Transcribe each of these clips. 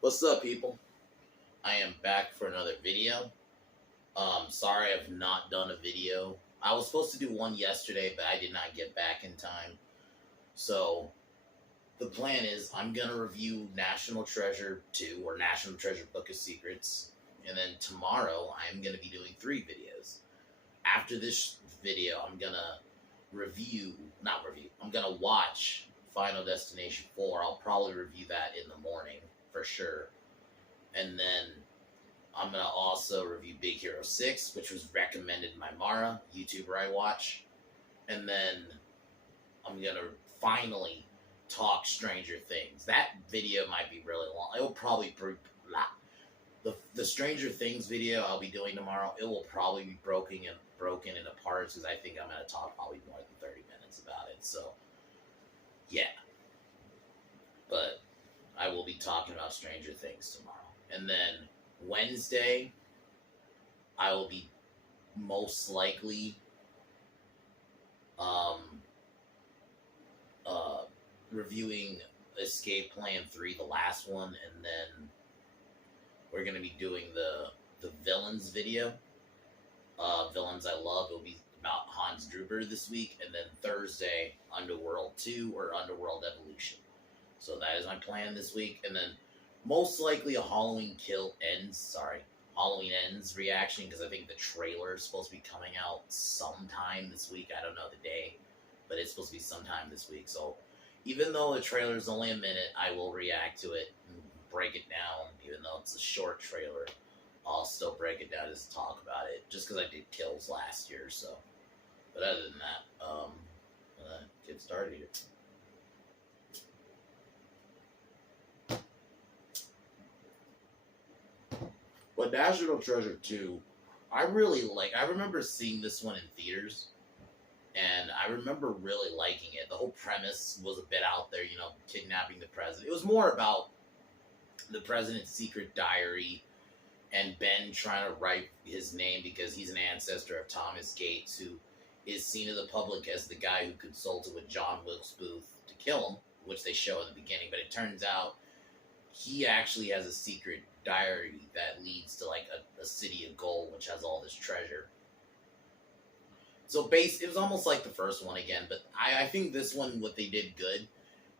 What's up, people? I am back for another video. Sorry I've not done a video. I was supposed to do one yesterday, but I did not get back in time. So, the plan is I'm going to review National Treasure 2, or National Treasure Book of Secrets. And then tomorrow, I'm going to be doing 3 videos. After this video, I'm going to I'm going to watch Final Destination 4. I'll probably review that in the morning, for sure. And then I'm going to also review Big Hero 6, which was recommended by Mara, YouTuber I watch. And then I'm going to finally talk Stranger Things. That video might be really long. It will probably be... The Stranger Things video I'll be doing tomorrow, it will probably be broken into parts because I think I'm going to talk probably more than 30 minutes about it. So, yeah. But I will be talking about Stranger Things tomorrow. And then Wednesday, I will be most likely reviewing Escape Plan 3, the last one, and then we're going to be doing the villains video. Villains I Love. It will be about Hans Gruber this week, and then Thursday, Underworld 2 or Underworld Evolution. So that is my plan this week, and then most likely a Halloween Ends reaction, because I think the trailer is supposed to be coming out sometime this week. I don't know the day, but it's supposed to be sometime this week. So even though the trailer is only a minute, I will react to it and break it down. Even though it's a short trailer, I'll still break it down and just talk about it, just because I did Kills last year. So, but other than that, get started here. But National Treasure 2, I really like. I remember seeing this one in theaters, and I remember really liking it. The whole premise was a bit out there, kidnapping the president. It was more about the president's secret diary and Ben trying to write his name because he's an ancestor of Thomas Gates, who is seen to the public as the guy who consulted with John Wilkes Booth to kill him, which they show in the beginning. But it turns out he actually has a secret diary that leads to like a city of gold, which has all this treasure. So it was almost like the first one again, but I think this one, what they did good,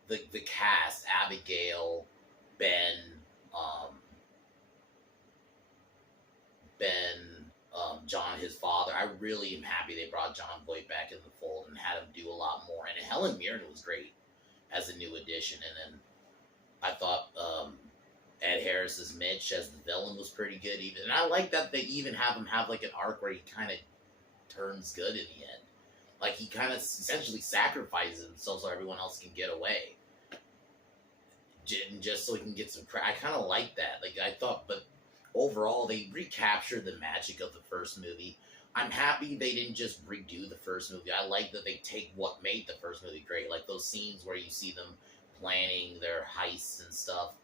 the cast, Abigail, Ben, John, his father. I really am happy they brought John Voight back in the fold and had him do a lot more. And Helen Mirren was great as a new addition. And then I thought Ed Harris's Mitch as the villain was pretty good even. And I like that they even have him have like an arc where he kind of turns good in the end. Like he kind of essentially sacrifices himself so everyone else can get away. Just so he can get some credit. I kind of like that. Like I thought, but overall they recaptured the magic of the first movie. I'm happy they didn't just redo the first movie. I like that they take what made the first movie great. Like those scenes where you see them planning their heists and stuff.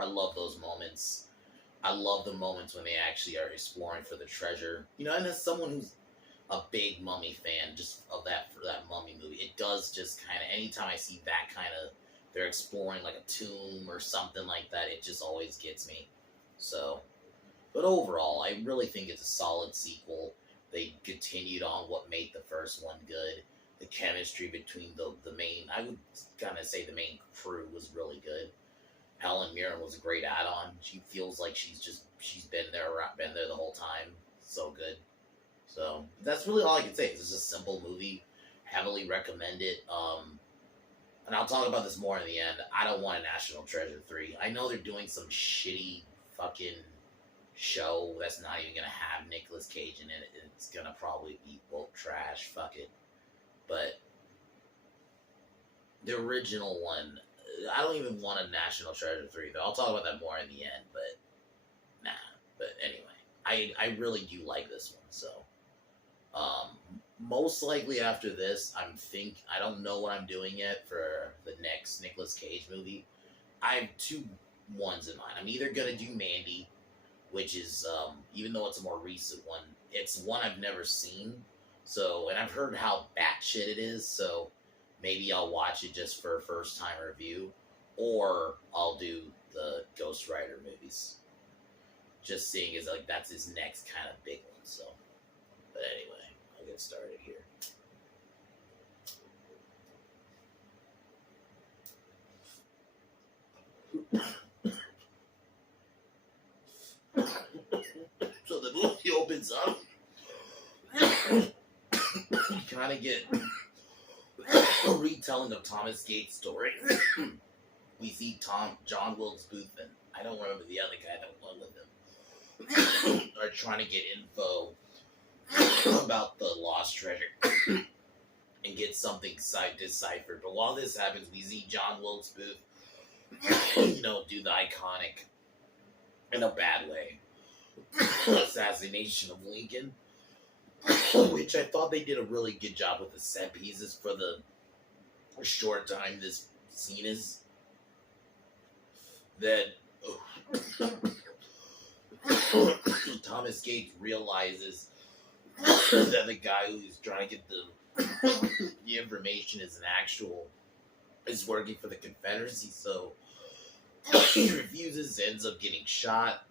I love those moments. I love the moments when they actually are exploring for the treasure. And as someone who's a big Mummy fan, just for that Mummy movie, it does just kind of, anytime I see that kind of, they're exploring like a tomb or something like that, it just always gets me. So, but overall, I really think it's a solid sequel. They continued on what made the first one good. The chemistry between the main, I would kind of say the main crew was really good. Helen Mirren was a great add-on. She feels like she's been there the whole time. So good. So that's really all I can say. It's just a simple movie. Heavily recommend it. And I'll talk about this more in the end. I don't want a National Treasure 3. I know they're doing some shitty fucking show that's not even gonna have Nicolas Cage in it. It's gonna probably be woke trash. Fuck it. But the original one, I don't even want a National Treasure 3, though. I'll talk about that more in the end, but nah. But anyway, I really do like this one, so most likely after this, I don't know what I'm doing yet for the next Nicolas Cage movie. I have 2 ones in mind. I'm either gonna do Mandy, which is even though it's a more recent one, it's one I've never seen. So, and I've heard how batshit it is, so maybe I'll watch it just for a first time review. or I'll do the Ghost Rider movies. Just seeing as like that's his next kind of big one. So, but anyway, I'll get started here. So the movie opens up. You kind of get a retelling of Thomas Gates' story. We see John Wilkes Booth, and I don't remember the other guy that went with him, are trying to get info about the lost treasure and get something deciphered. But while this happens, we see John Wilkes Booth, do the iconic, in a bad way, assassination of Lincoln, which I thought they did a really good job with the set pieces for the short time this scene is. That Thomas Gates realizes that the guy who's trying to get the information is working for the Confederacy, so he refuses, ends up getting shot.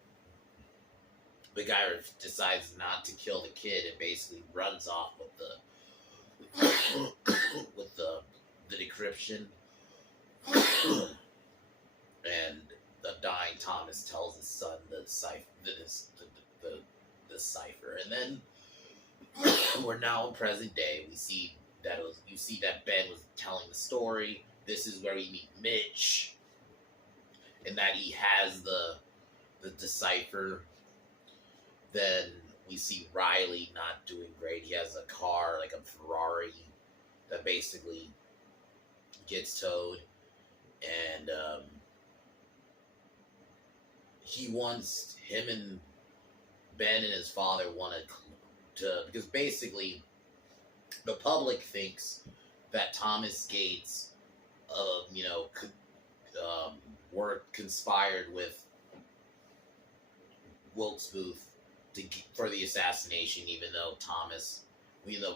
The guy decides not to kill the kid and basically runs off with the decryption. And the dying Thomas tells his son the cipher, and then we're now in present day. You see that Ben was telling the story. This is where we meet Mitch, and that he has the decipher. Then we see Riley not doing great. He has a car, like a Ferrari, that basically gets towed, and him and Ben and his father wanted to, because basically the public thinks that Thomas Gates, conspired with Wilkes Booth for the assassination, even though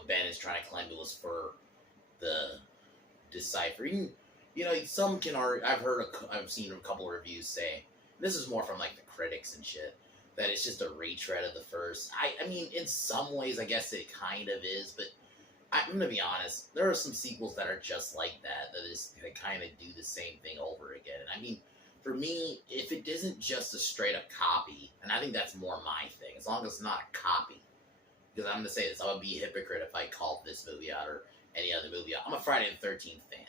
Ben is trying to claim it was for the deciphering. Some can argue. I've seen a couple of reviews say, this is more from like the critics and shit, that it's just a retread of the first. I mean, in some ways, I guess it kind of is, but I'm gonna be honest. There are some sequels that are just like that that kind of do the same thing over again. And I mean, for me, if it isn't just a straight up copy, and I think that's more my thing, as long as it's not a copy, because I'm gonna say this, I would be a hypocrite if I called this movie out or any other movie out. I'm a Friday the 13th fan.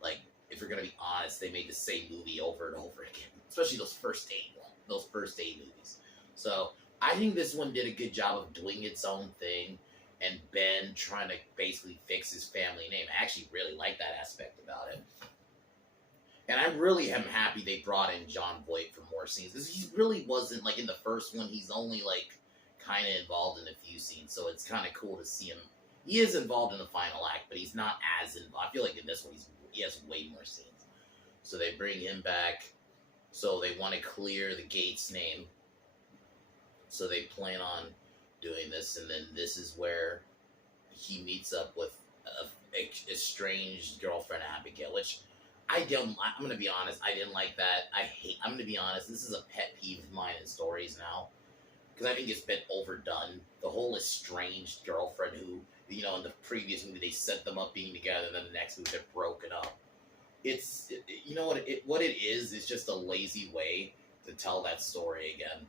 Like, if you're gonna be honest, they made the same movie over and over again, especially those first 8 movies. So I think this one did a good job of doing its own thing, and Ben trying to basically fix his family name. I actually really like that aspect about it. And I really am happy they brought in Jon Voight for more scenes, because he really wasn't, like, in the first one, he's only, like, kind of involved in a few scenes, so it's kind of cool to see him. He is involved in the final act, but he's not as involved. I feel like in this one, he has way more scenes. So they bring him back, so they want to clear the Gates name, so they plan on doing this, and then this is where he meets up with a estranged girlfriend, Abigail, which I'm going to be honest, I didn't like that. I'm going to be honest, this is a pet peeve of mine in stories now, because I think it's been overdone. The whole estranged girlfriend who, in the previous movie, they set them up being together, then the next movie they're broken up. What it is just a lazy way to tell that story again.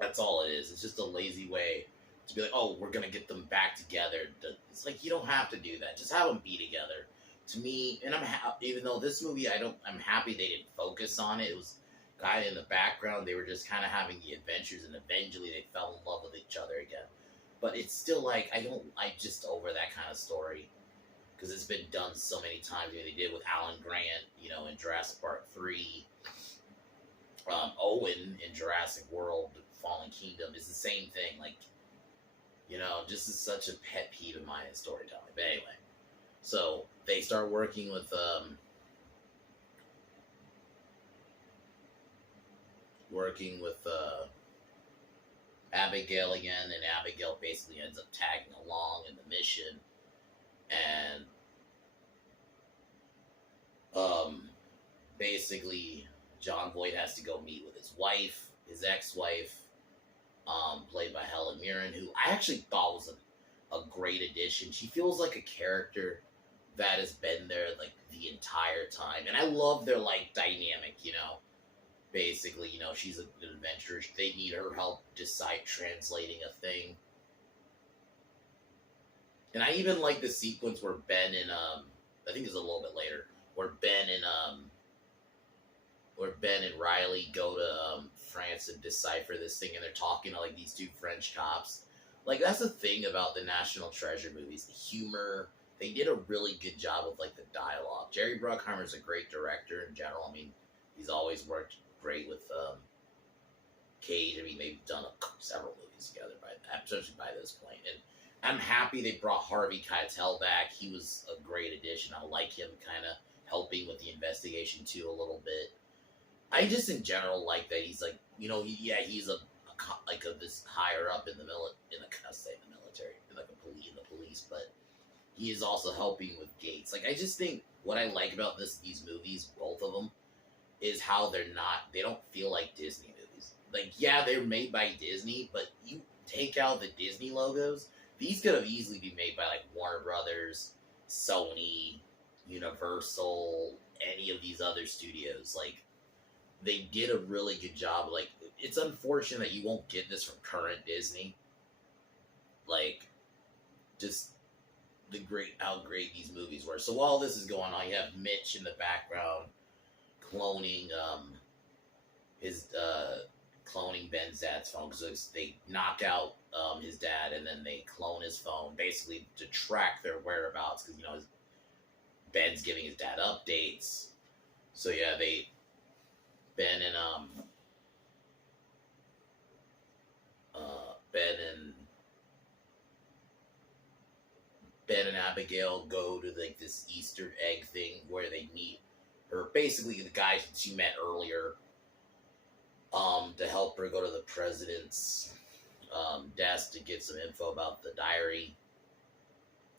That's all it is. It's just a lazy way to be like, oh, we're going to get them back together. It's like, you don't have to do that. Just have them be together. To me, and even though this movie, I'm happy they didn't focus on it. It was kind of in the background. They were just kind of having the adventures, and eventually they fell in love with each other again. But it's still like, I just over that kind of story, because it's been done so many times. They did with Alan Grant, in Jurassic Park 3. Owen in Jurassic World, Fallen Kingdom is the same thing. Like, just is such a pet peeve of mine in storytelling. But anyway, so they start working with Abigail again, and Abigail basically ends up tagging along in the mission, and basically John Voight has to go meet with his wife, his ex-wife, played by Helen Mirren, who I actually thought was a great addition. She feels like a character that has been there like the entire time, and I love their like dynamic. Basically, she's an adventurer. They need her help decide translating a thing, and I even like the sequence where Ben and I think it's a little bit later, where Ben and Riley go to France and decipher this thing, and they're talking to like these two French cops. Like that's the thing about the National Treasure movies, the humor. They did a really good job with like the dialogue. Jerry Bruckheimer's a great director in general. I mean, he's always worked great with Cage. I mean, they've done several movies together especially by this point. And I'm happy they brought Harvey Keitel back. He was a great addition. I like him kind of helping with the investigation too a little bit. I just in general like that he's like, he's this higher up in the military, in the police, but he is also helping with Gates. Like I just think what I like about these movies, both of them, is how they don't feel like Disney movies. Like yeah, they're made by Disney, but you take out the Disney logos, these could have easily been made by like Warner Brothers, Sony, Universal, any of these other studios. Like they did a really good job. Like it's unfortunate that you won't get this from current Disney. Like just how great these movies were. So while this is going on, you have Mitch in the background cloning cloning Ben's dad's phone, because they knock out his dad and then they clone his phone basically to track their whereabouts, because Ben's giving his dad updates. So yeah, Ben and Ben and Abigail go to like this Easter egg thing where they meet her, basically the guy she met earlier, to help her go to the president's desk to get some info about the diary.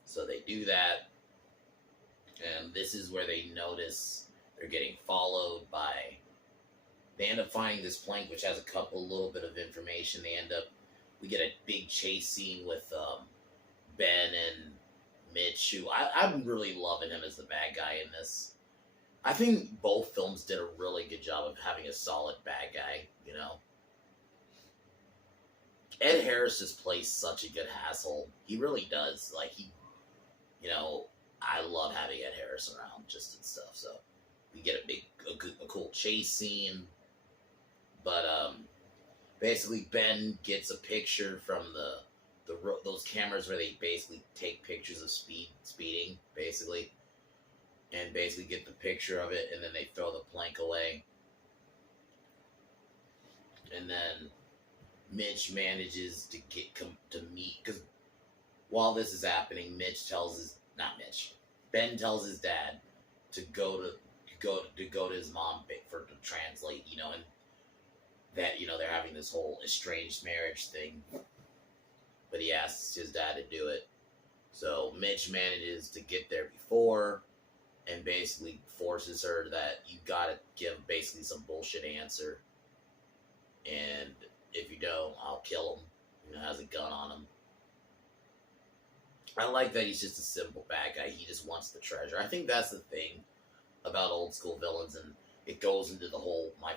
So they do that, and this is where they notice they're getting followed by. They end up finding this plank which has a little bit of information. We get a big chase scene with Ben and Mitch, who I'm really loving him as the bad guy in this. I think both films did a really good job of having a solid bad guy, Ed Harris just plays such a good asshole. He really does. Like, I love having Ed Harris around just and stuff. So we get a cool chase scene. But basically Ben gets a picture from those cameras where they basically take pictures of speeding, basically. And basically get the picture of it, and then they throw the plank away. And then Mitch manages to to meet, because while this is happening, Ben tells his dad to go to his mom to translate, and that they're having this whole estranged marriage thing. But he asks his dad to do it. So Mitch manages to get there before, and basically forces her that you gotta give basically some bullshit answer. And if you don't, I'll kill him. Has a gun on him. I like that he's just a simple bad guy. He just wants the treasure. I think that's the thing about old school villains, and it goes into the whole, my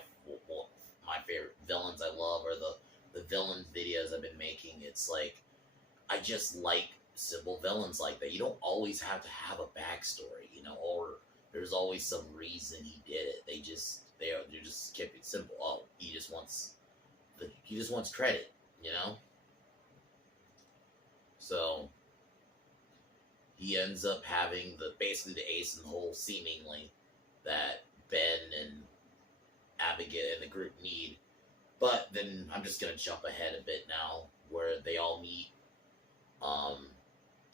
favorite villains I love are the villain videos I've been making. It's like, I just like simple villains like that. You don't always have to have a backstory, or there's always some reason he did it. They just keep it simple. Oh, he just wants credit, So he ends up having basically the ace in the hole, seemingly, that Ben and Abigail and the group need. But then I'm just gonna jump ahead a bit now, where they all meet.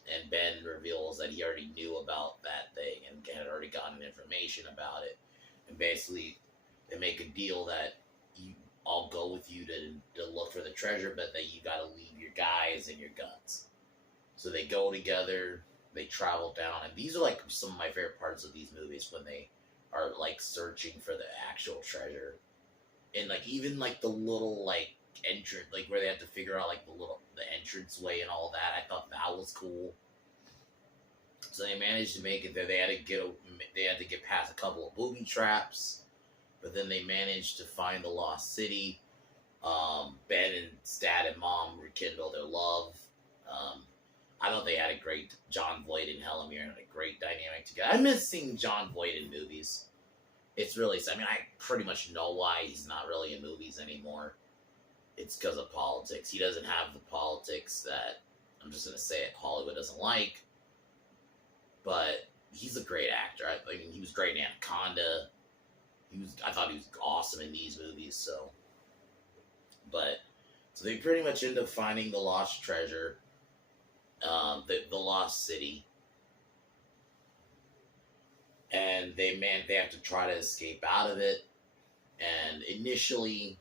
And Ben reveals that he already knew about that thing and had already gotten information about it. And basically, they make a deal that I'll go with you to look for the treasure, but that you gotta leave your guys and your guns. So they go together, they travel down, and these are like some of my favorite parts of these movies, when they are like searching for the actual treasure, and like even like the little like entrance, like where they have to figure out like the entrance way and all that. I thought that was cool. So they managed to make it there. They had to get past a couple of booby traps, but then they managed to find the lost city. Ben and Dad and Mom rekindle their love. Um, I thought they had a great John Voight and Helen Mirren had a great dynamic together. I miss seeing John Voight in movies. It's really, I mean, I pretty much know why he's not really in movies anymore. It's because of politics. He doesn't have the politics that, I'm just going to say it, Hollywood doesn't like. But he's a great actor. I mean, he was great in Anaconda. I thought he was awesome in these movies. So they pretty much end up finding the lost treasure, the lost city, and they have to try to escape out of it. And initially,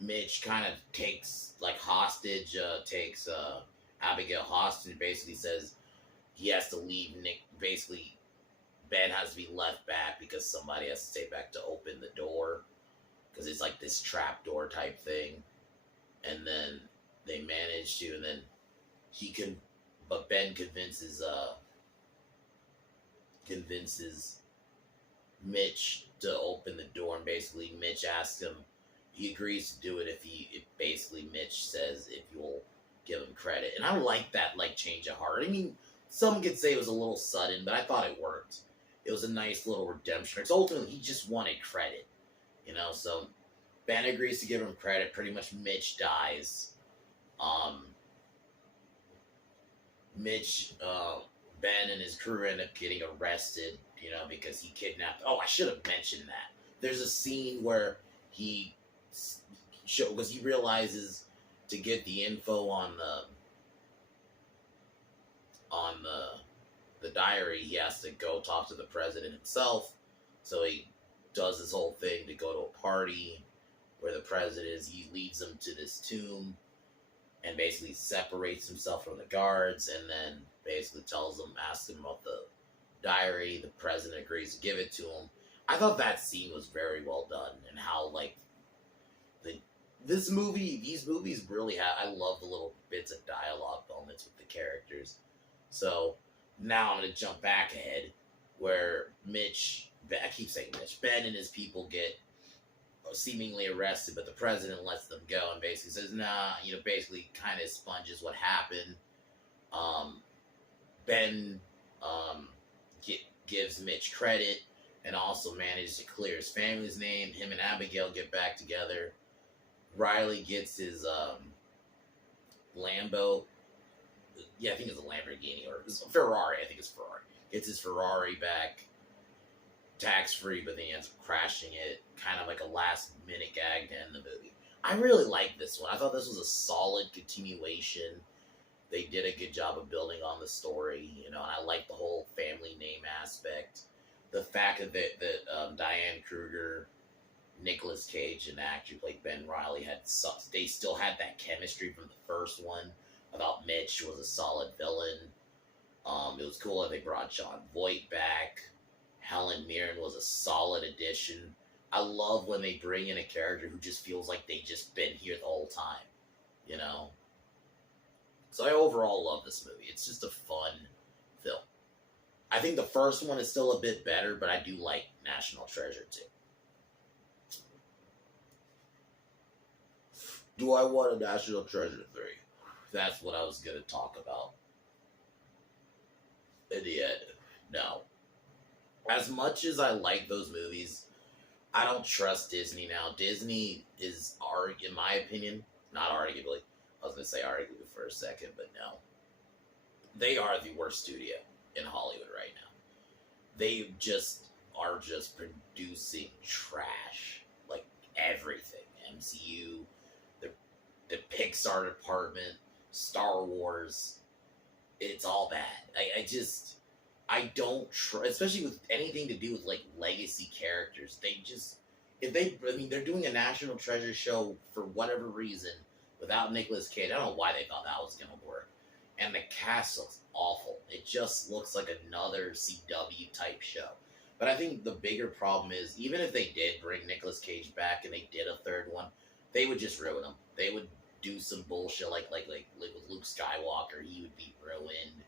Mitch kind of takes Abigail hostage. Basically says he has to leave Nick. Basically, Ben has to be left back because somebody has to stay back to open the door because it's like this trap door type thing. And then they manage to, and then but Ben convinces Mitch to open the door, and basically Mitch asks him. He agrees to do it if basically Mitch says if you'll give him credit. And I like that, like, change of heart. I mean, some could say it was a little sudden, but I thought it worked. It was a nice little redemption. Because ultimately, he just wanted credit, So Ben agrees to give him credit. Pretty much Mitch dies. Ben and his crew end up getting arrested, because he kidnapped. Oh, I should have mentioned that. There's a scene where he because he realizes to get the info on the diary, he has to go talk to the president himself. So he does this whole thing to go to a party where the president is. He leads them to this tomb and basically separates himself from the guards, and then basically asks them about the diary. The president agrees to give it to him. I thought that scene was very well done, and how like these movies really have. I love the little bits of dialogue moments with the characters. So now I'm going to jump back ahead where I keep saying Mitch, Ben and his people get seemingly arrested, but the president lets them go and basically says, nah, basically kind of sponges what happened. Ben gives Mitch credit and also manages to clear his family's name. Him and Abigail get back together. Riley gets his Lambo. Yeah, I think it's a Lamborghini or it's a Ferrari. I think it's Ferrari. Gets his Ferrari back, tax-free, but then he ends up crashing it. Kind of like a last-minute gag to end the movie. I really liked this one. I thought this was a solid continuation. They did a good job of building on the story, and I like the whole family name aspect. The fact that Diane Kruger, Nicolas Cage, and the actor who played Ben Riley they still had that chemistry from the first one. I thought Mitch was a solid villain. It was cool that they brought John Voight back. Helen Mirren was a solid addition. I love when they bring in a character who just feels like they just been here the whole time, So I overall love this movie. It's just a fun film. I think the first one is still a bit better, but I do like National Treasure too. Do I want a National Treasure 3? That's what I was going to talk about. In the end, no. As much as I like those movies, I don't trust Disney now. Disney is, in my opinion, not arguably, I was going to say arguably for a second, but no. They are the worst studio in Hollywood right now. They are just producing trash. Like everything. MCU, the Pixar department, Star Wars. It's all bad. I don't trust, especially with anything to do with like legacy characters. They're doing a National Treasure show for whatever reason without Nicolas Cage. I don't know why they thought that was going to work. and the cast looks awful. It just looks like another CW type show. But I think the bigger problem is, even if they did bring Nicolas Cage back and they did a third one, they would just ruin him. They would do some bullshit like with Luke Skywalker, he would be ruined,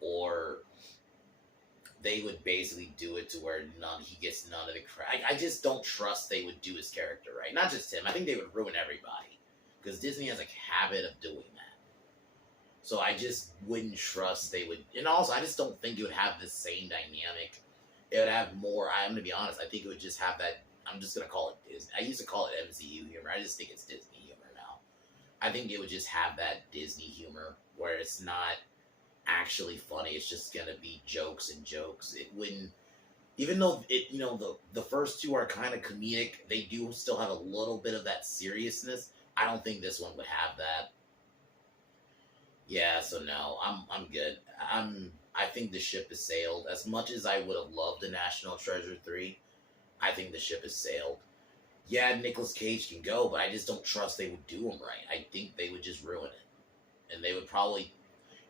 or they would basically do it to where he gets none of the credit. I just don't trust they would do his character right. Not just him. I think they would ruin everybody because Disney has a habit of doing that. So I just wouldn't trust they would. And also, I just don't think it would have the same dynamic. It would have more. I'm gonna be honest. I think it would just have that. I'm just gonna call it Disney. I used to call it MCU humor. I just think it's Disney humor now. I think it would just have that Disney humor where it's not actually funny. It's just gonna be jokes and jokes. It wouldn't, even though it, the first two are kind of comedic. They do still have a little bit of that seriousness. I don't think this one would have that. Yeah, so no, I'm good. I think the ship has sailed. As much as I would have loved the National Treasure 3, I think the ship has sailed. Yeah, Nicolas Cage can go, but I just don't trust they would do him right. I think they would just ruin it. And they would probably,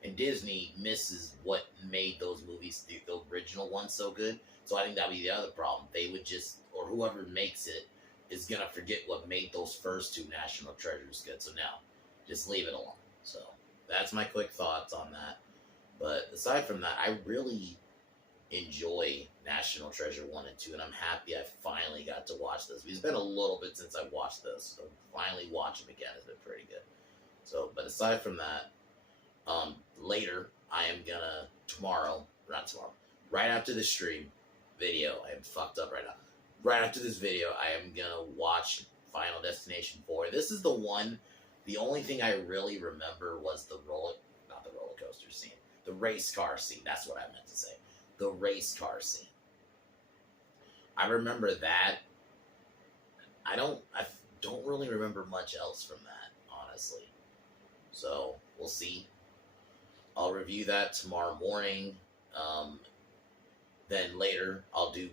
and Disney misses what made those movies, the original ones, so good. So I think that would be the other problem. They would just, or whoever makes it, is going to forget what made those first two National Treasures good. So now, just leave it alone. So that's my quick thoughts on that. But aside from that, I really enjoy National Treasure 1 and 2, and I'm happy I finally got to watch this. It's been a little bit since I watched this, so finally watch them again has been pretty good. So, but aside from that, later, I am gonna, right after this stream video, I am fucked up right now. Right after this video, I am gonna watch Final Destination 4. This is the one, the only thing I really remember was not the roller coaster scene. The race car scene, that's what I meant to say. The race car scene. I remember that. I don't really remember much else from that, honestly. So, we'll see. I'll review that tomorrow morning. Then later, I'll do,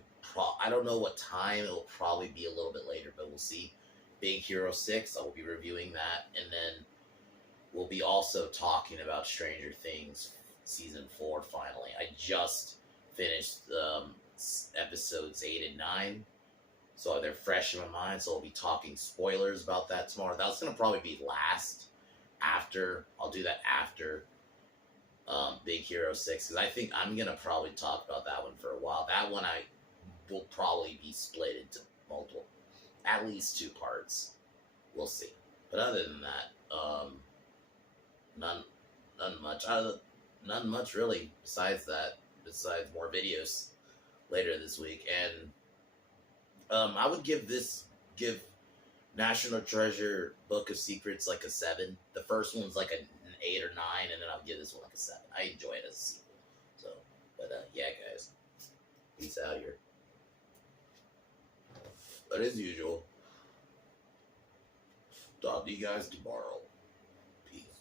I don't know what time, it'll probably be a little bit later, but we'll see. Big Hero 6, I will be reviewing that, and then we'll be also talking about Stranger Things Season 4 finally. I just finished episodes 8 and 9, so they're fresh in my mind, so I'll be talking spoilers about that tomorrow. That's going to probably be I'll do that after Big Hero 6, because I think I'm going to probably talk about that one for a while. That one I will probably be split into at least 2 parts. We'll see. But other than that, none much really besides more videos later this week. And I would give National Treasure Book of Secrets like a 7. The first one's like an 8 or 9, and then I'll give this one like a 7. I enjoy it as a sequel. So, but yeah, guys, peace out here. But as usual, talk to you guys tomorrow. Peace.